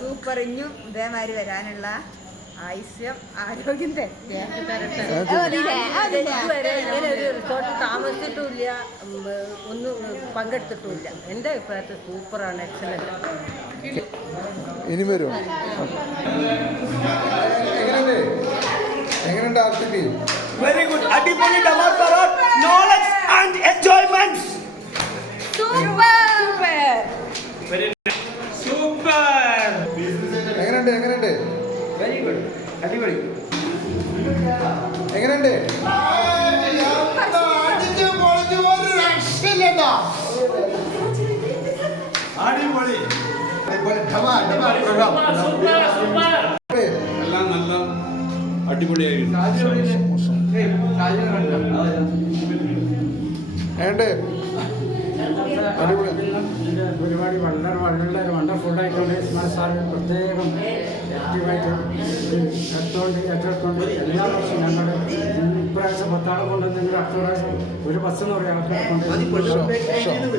Super. ഇനിയും ഇതേമാതിരി വരാനുള്ള ആയുസ്യം ആരോഗ്യം ഇങ്ങനെ ഒരു റിസോർട്ട് താമസിച്ചിട്ടുമില്ല. ഒന്നും പങ്കെടുത്തിട്ടുമില്ല. എന്റെ അഭിപ്രായത്തിൽ സൂപ്പറാണ് എക്സലന്റ്? ഇനി വരുമോ എങ്ങനെയുണ്ട്? എങ്ങനെയുണ്ട് ആർ വെരി ഗുഡ് അടിപൊളി എങ്ങനെയുണ്ട്? എല്ലാം നല്ല അടിപൊളിയായിരുന്നു. പരിപാടി വളരെ വളരെ വണ്ടർഫുൾ ആയിട്ടുണ്ട് ഇസ്മാൽ സാറിന് പ്രത്യേകം ആക്റ്റീവായിട്ട് എടുത്തുകൊണ്ട് ഏറ്റെടുത്തുകൊണ്ട് എല്ലാ വർഷവും ഞങ്ങളുടെ ഇപ്രാവശ്യം പത്താളെ കൊണ്ടുവന്നെങ്കിൽ അടുത്ത പ്രാവശ്യം ഒരു ബസ് എന്ന് പറയുന്ന ആൾക്കാരെ കൊണ്ട്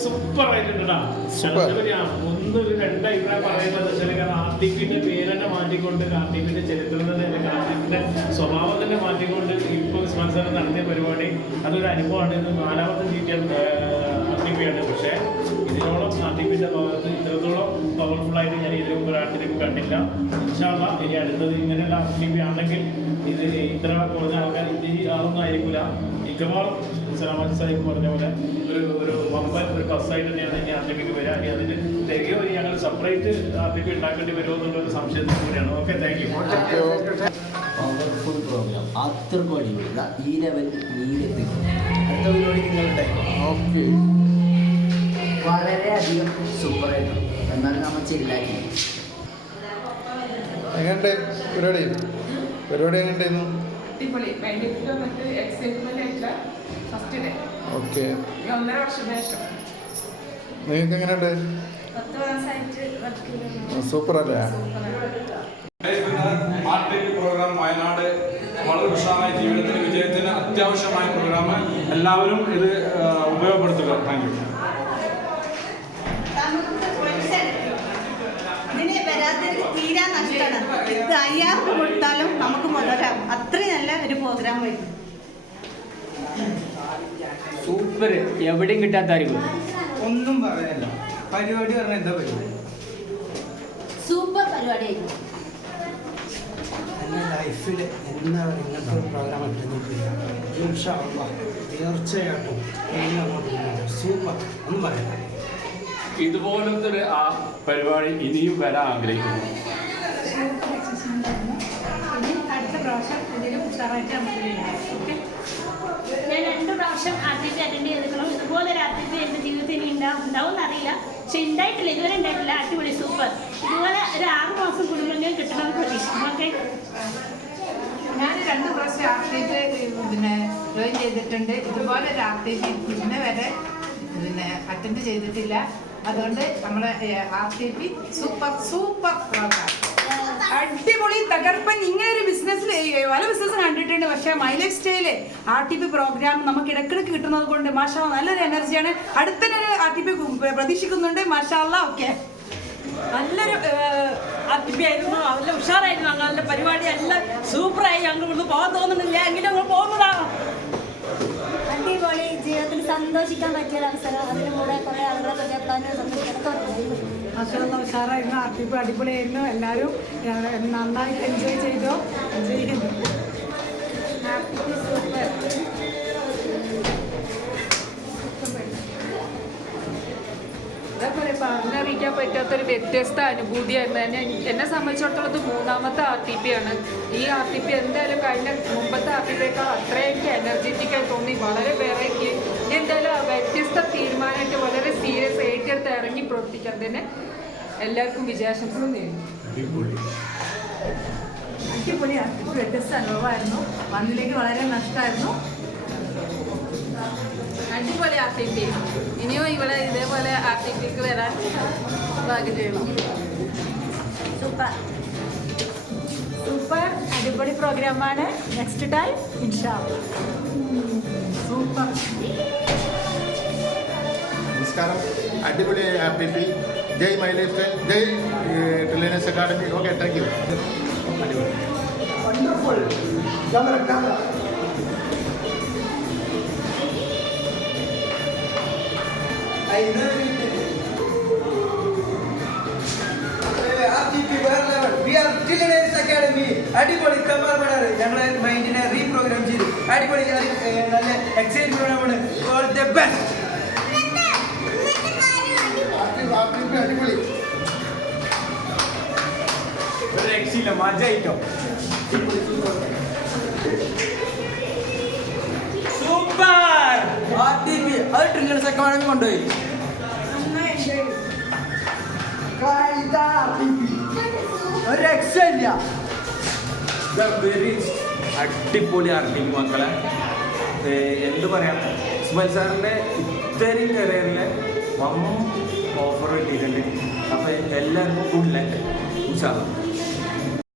സൂപ്പർ ആയിട്ടുണ്ടാ Super. ഒന്ന് ഒരു രണ്ട് അഭിപ്രായം പറയുന്നത് വെച്ചാൽ കാരണം ആർട്ടിക്കിന്റെ പേര് തന്നെ മാറ്റിക്കൊണ്ട് കാർത്തിക്കിന്റെ ചരിത്രം തന്നെ കാർത്തിക്കിന്റെ സ്വഭാവം തന്നെ മാറ്റിക്കൊണ്ട് ഇപ്പൊ സ്പോൺസർ നടത്തിയ പരിപാടി. അതൊരു അനുഭവമാണ്. ഇത് നാലാമത്തെ ജീവിക്കാൻ ആർട്ടിപ്പിയാണ് പക്ഷേ കണ്ടില്ല. ഇൻഷാല്ല ഇനി അടുത്തത് ഇങ്ങനെയുള്ള ആക്ടിവിറ്റി ആണെങ്കിൽ ഇത് ഇത്ര കുറഞ്ഞ ആൾക്കാർ ഇന്ത്യ ആളൊന്നും ആയിരിക്കില്ല മിക്കവാറും സലാമത്ത് സാഹിബ് പറഞ്ഞ പോലെ ഒരു ഒരു വമ്പൻ ഒരു ബസ്സായിട്ട് തന്നെയാണ് ഇനി ആർട്ടിപ്പിക്ക് വരിക. ഇനി അതിന് തികയോ ഇനി ഞങ്ങൾ സെപ്പറേറ്റ് ആർട്ടിപ്പി ഉണ്ടാക്കേണ്ടി വരുമോ എന്നുള്ളൊരു സംശയത്തിൽ കൂടിയാണ്. Okay thank you powerful programme അത്രക്കും അടിപൊളി. ഈ ലെവൽ നീലെത്തി അടുത്ത പരിപാടി നിങ്ങളുടെ ഓക്കെ. വളരെയധികം സൂപ്പറായിരുന്നു എന്നാലും നമ്മൾ ചില്ലാക്കി എങ്ങനെയുണ്ട് പരിപാടി? പരിപാടി എങ്ങനെയുണ്ടായിരുന്നു? ഡേ ഓക്കെ. നിങ്ങൾക്ക് എങ്ങനെയുണ്ട്? സൂപ്പർ അല്ലേ പ്രോഗ്രാം വയനാട്. വളരെ ഉഷാറായ ജീവിതത്തിന് വിജയത്തിന് അത്യാവശ്യമായ പ്രോഗ്രാം എല്ലാവരും ഇത് ഉപയോഗപ്പെടുത്തുക. താങ്ക് യു നഷ്ടമാണ് ഇത് അയ്യായിരം രൂപ കൊടുത്താലും നമുക്ക് മുതലാവും അത്രയും നല്ല ഒരു പ്രോഗ്രാം വരും സൂപ്പർ എവിടെയും കിട്ടാത്ത അറിവ് ഒന്നും പറയാനില്ല പരിപാടി പറഞ്ഞാൽ എന്താ പരിപാടി? സൂപ്പർ പരിപാടിയായിരുന്നു എന്റെ ലൈഫിൽ എന്നാ ഇങ്ങനത്തെ ഒരു പ്രോഗ്രാം തീർച്ചയായിട്ടും സൂപ്പർ ഒന്നും പറയാം ഇതുപോലത്തെ ഒരു ആ പരിപാടി ഇനിയും വരാൻ ആഗ്രഹിക്കുന്നു. അടുത്ത പ്രാവശ്യം ഇതിലും ഉഷാറായിട്ട് നമുക്ക് ഞാൻ രണ്ട് പ്രാവശ്യം പി അറ്റൻഡ് ചെയ്തിരിക്കണം ഇതുപോലെ ഒരു പി എന്റെ ജീവിതത്തിൽ ഇനി ഉണ്ടാവും ഉണ്ടാവും എന്നറിയില്ല പക്ഷെ ഉണ്ടായിട്ടില്ല. ഇതുവരെ ഉണ്ടായിട്ടില്ല. അടിപൊളി സൂപ്പർ ഇതുപോലെ ഒരു ആറ് മാസം കുടുംബങ്ങൾ കിട്ടണമെന്ന് പ്രതീക്ഷിക്കുന്നു. ഓക്കെ. ഞാൻ രണ്ട് പ്രാവശ്യം ആർട്ടിക്ക് പിന്നെ ജോയിൻ ചെയ്തിട്ടുണ്ട്. ഇതുപോലെ ഒരു ആർട്ടിക്ക് ഇന്ന് വരെ പിന്നെ അറ്റൻഡ് ചെയ്തിട്ടില്ല. അതുകൊണ്ട് നമ്മളെ ആർ സൂപ്പർ സൂപ്പർ പ്രോഗ്രാം അടിപൊളി തകർപ്പൻ ഇങ്ങനെ ഒരു ബിസിനസ് പല ബിസിനസ് കണ്ടിട്ടുണ്ട്. പക്ഷേ mileage style R T P programme നമുക്ക് ഇടക്കിടക്ക് കിട്ടുന്നത് കൊണ്ട് മാഷാ നല്ലൊരു എനർജിയാണ് അടുത്തൊരു ആർ ടി പി പ്രതീക്ഷിക്കുന്നുണ്ട്. മാഷാല്ല ഓക്കെ. നല്ലൊരു ആർ ടി പി ആയിരുന്നു. നല്ല ഉഷാറായിരുന്നു. ഞങ്ങളുടെ പരിപാടി എല്ലാം സൂപ്പറായി. ഞങ്ങൾ ഇവിടുന്ന് പോകാൻ തോന്നുന്നില്ല. എങ്കിലും ഞങ്ങൾ പോകുന്നതാണ് അടിപൊളി. ജീവിതത്തിൽ സന്തോഷിക്കാൻ പറ്റിയ ഒരു അവസരം. അതിന് കൂടെ കുറെ ആളുകളെ മാഷാല്ല ഉഷാറായിരുന്നു. ആർ ടി പി അടിപൊളിയായിരുന്നു എല്ലാവരും നന്നായിട്ട് എൻജോയ് ചെയ്തു. എൻജോയ് ചെയ്തു പറഞ്ഞറിയിക്കാൻ പറ്റാത്തൊരു വ്യത്യസ്ത അനുഭൂതിയായിരുന്നു. എന്നെ എന്നെ സംബന്ധിച്ചിടത്തോളം ഇത് മൂന്നാമത്തെ ആർ ടി പി ആണ്. ഈ ആർ ടി പി എന്തായാലും കഴിഞ്ഞ മുമ്പത്തെ ആർ ടി പിയേക്കാൾ അത്രയും എനിക്ക് എനർജറ്റിക് ആയി തോന്നി. വളരെ വെറൈറ്റി. എന്തായാലും ആ വ്യത്യസ്ത തീരുമാനമായിട്ട് വളരെ സീരിയസ് ഏറ്റെടുത്ത് ഇറങ്ങി പ്രവർത്തിക്കാൻ തന്നെ എല്ലാവർക്കും വിജയാശംസകൾ നേരുന്നു. അടിപൊളി. വ്യത്യസ്ത അനുഭവമായിരുന്നു. വന്നിലേക്ക് വളരെ നഷ്ടമായിരുന്നു. അടിപൊളി ആർ ടി പി ഇനിയും ഇവിടെ ഇതേപോലെ ആർ ടി പിക്ക് വരാൻ ഭാഗ്യം ചെയ്യണം. സൂപ്പർ. സൂപ്പർ. അടിപൊളി പ്രോഗ്രാമാണ് നെക്സ്റ്റ് ടൈം ഇൻഷാ സൂപ്പർ. നമസ്കാരം. അടിപൊളി ആർ ടി ജയ് മൈ ലൈഫ് സ്റ്റൈൽ ജയ് ടെലിനസ് അക്കാഡമി ഓക്കെ താങ്ക് യു അടിപൊളി വണ്ടർഫുൾ അടിപൊളി കമാർപടാറ് ഞങ്ങളെ മൈൻഡിനെ റീപ്രോഗ്രാം ചെയ്ത് അടിപൊളി നല്ല എക്സൈറ്റ്മെന്റ് പ്രോഗ്രാമാണ് ഓൾ ദ ബെസ്റ്റ് അടിപൊളി രക്ഷയില്ല മജായിട്ടോ സൂപ്പർ അത് ട്രില്ലേഴ്സ് കൊണ്ടുപോയി. ഒരു രക്ഷയില്ല. വെരി അടിപൊളി ആർട്ടിങ് മക്കളെ. എന്ത് പറയാം? ഇസ്മായിൽ സാറിന്റെ ഇത്രയും കരിയറിൽ വമ്പം ഓഫർ കിട്ടിയിട്ടുണ്ട്. അപ്പോൾ എല്ലാവർക്കും ഗുഡ് ലക്ക് ഉത്സാഹം